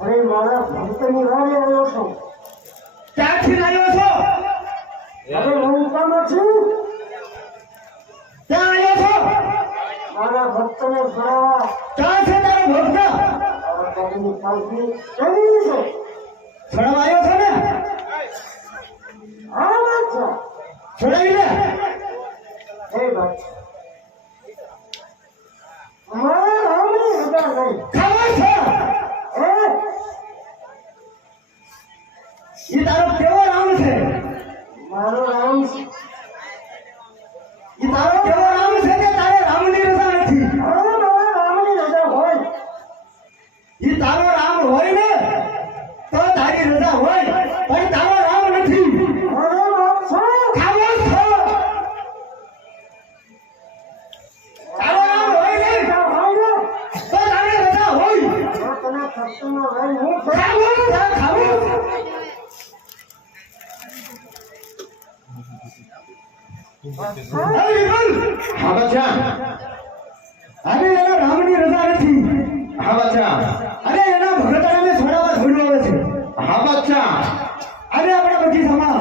ક્યાંથી મારા ભક્તની વારે આવ્યો છું ક્યાં આવ્યો છો મારા ભક્તને ક્યાં છે તારો ભક્ત આવ્યો છો ને હા એ તારો કેવો રામ છે? તને ભક્તનો રામ હું છે ખાવો છે, ખાવો અરે વિમલ, હા બચ્ચા અરે એના રામની રજા નથી હા બચ્ચા અરે એના ભગતડાને છોડાવવા થોડું આવે છે હા બચ્ચા અરે આપણા બગીચામાં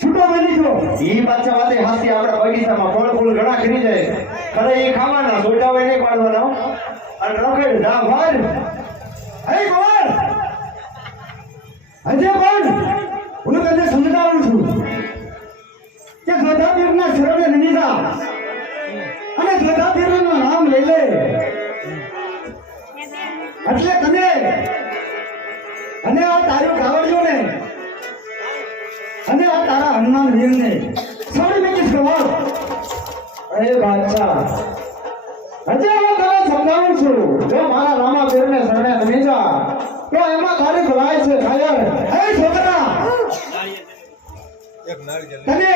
છૂટો બની ગયો ઈ પાછા વાતે હાથી આપણા બગીચામાં ફળ ફૂલ ઘણા ખરી જાય. ખરે એ ખાવાના સોટા નહીં પાડવાના અને રખડ ના ભાર હે કુંવર હજે પણ હું તને સમજાવું છું કે ગધાપીરના શરણે નહીં અને ગધાપીરનું નામ લઈ લે. એટલે તને અને આ તારું કાવડિયું ને અને આ તારા હનુમાન વીરને છોડી મૂકીશ કુંવર અરે બાદશાહ હજે હું તને સમજાવું છું. જો મારા રામા પીરને શરણે નમી જા. તો એમાં તારી ભલાઈ છે ખાયર. હે છોકરા! તને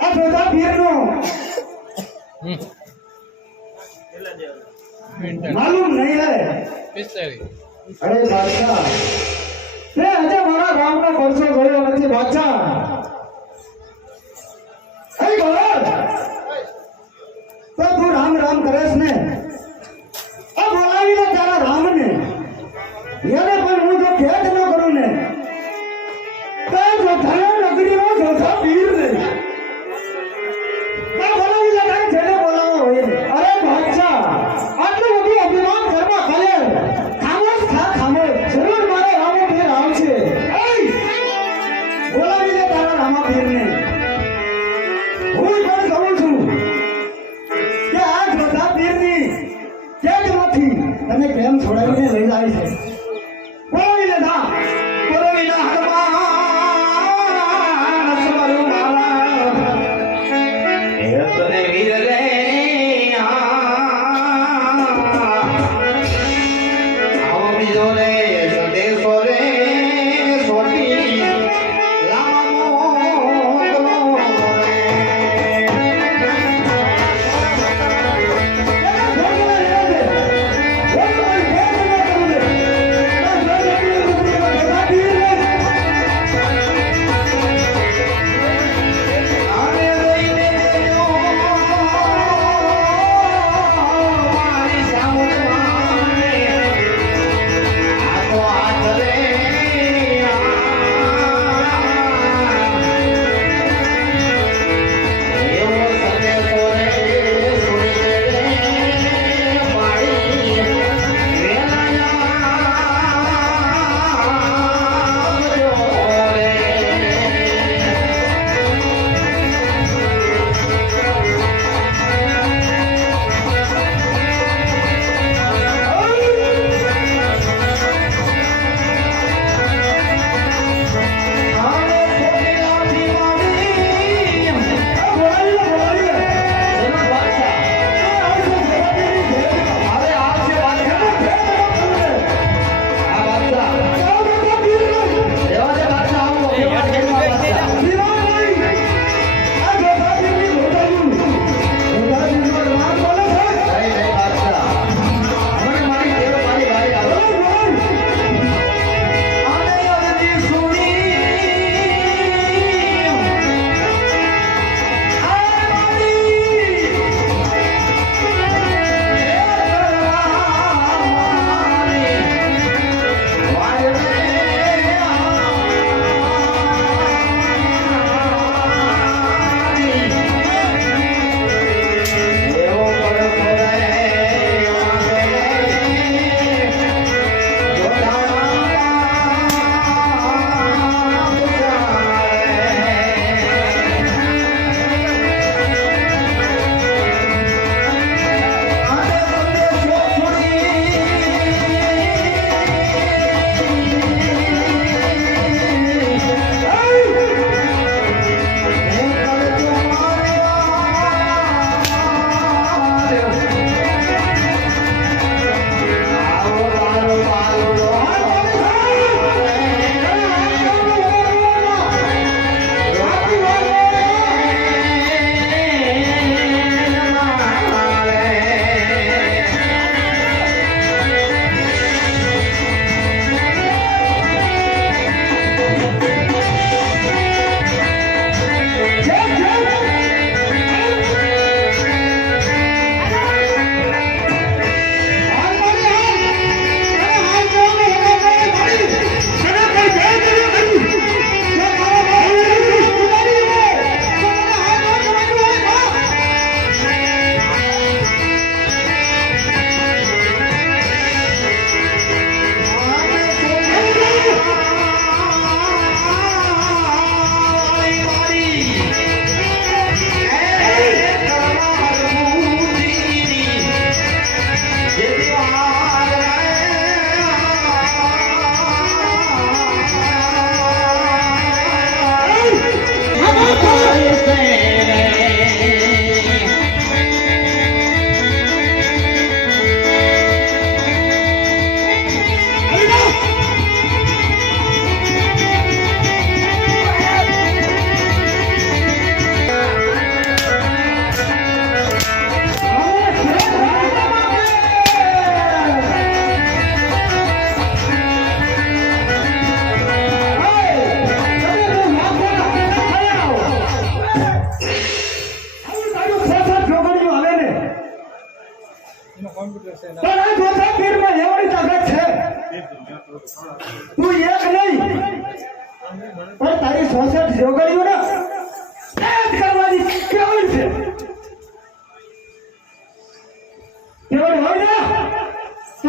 આ જોધાપીરનું માલુમ નહીં હે. અરે બાદશાહ તે હજે મારા રામનો હું પણ કહું છું કે આ જોધા પીરની કેદમાંથી તમે કેમ છોડાવીને લઈ જાય છે.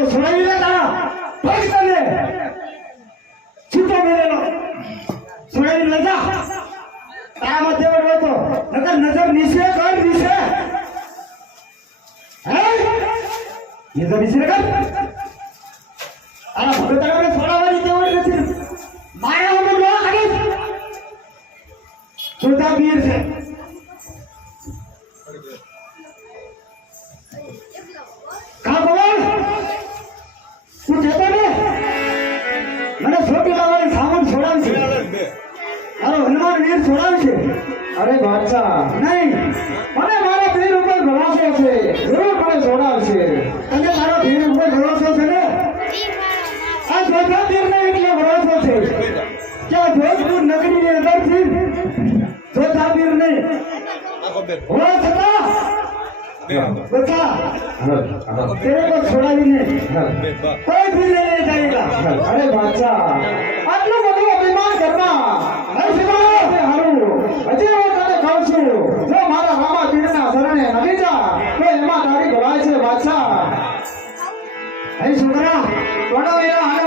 તો છોડાવી લે તારા ભક્તને છૂટો મેળેલો છોડાવી લે જા તારામાં કેવડ હોય તો. નકર નજર નીચે કર, નીચે. હે? નજર નીચે કર. આ ભગતરાને છોડાવવાની કેવડ નથી. માયા વગર ન કરે. જોતા પીર છે. ખવડાવશે અને મારો ધીર ઉપર ભરોસો છે ને? આ ચોથા ધીર ને એટલે ભરોસો છે. કે આ જોધપુર નગરી ની અંદરથી ચોથા ધીર નહીં હોવા છતાં બધા તેરે કો છોડાવીને અરે બાદશાહ આટલું બધું અભિમાન કરવા હારું હજી તને કહું છું, જો મારા રામા પીરના શરણે નવી જા અહીં છોકરા કોડો એલા